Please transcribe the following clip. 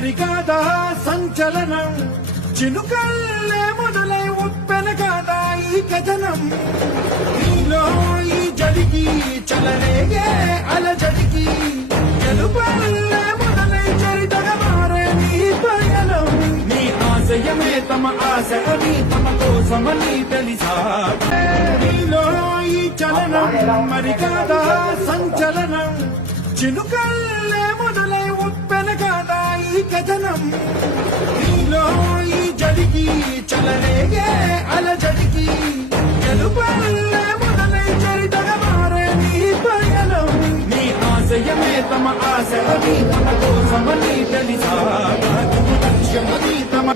మరి కాదా సంచలనం చినుకల్లే మొదలై ఉప్పెన కాదా ఈ కథనం నీలో ఈ జడికి చలరేగే అలజడికి గెలుపల్లే మొదలై చరితగా మారే నీ పయనం నీ ఆశయమే తమ ఆశ అని తమ కోసమని తెలిసా నీలో ఈ చలనం మరి కాదా సంచలనం చినుకల్లే మొదలై ఉప్పెన కాదా ఈ కథనం నీలో ఈ జడికి చలరేగే అలజడికి గెలుపల్లే మొదలై చరితగా మారే నీ పయనం నీ ఆశయమే తమ ఆశ అని తమ కోసమని తెలిసా లక్ష్యమని తమ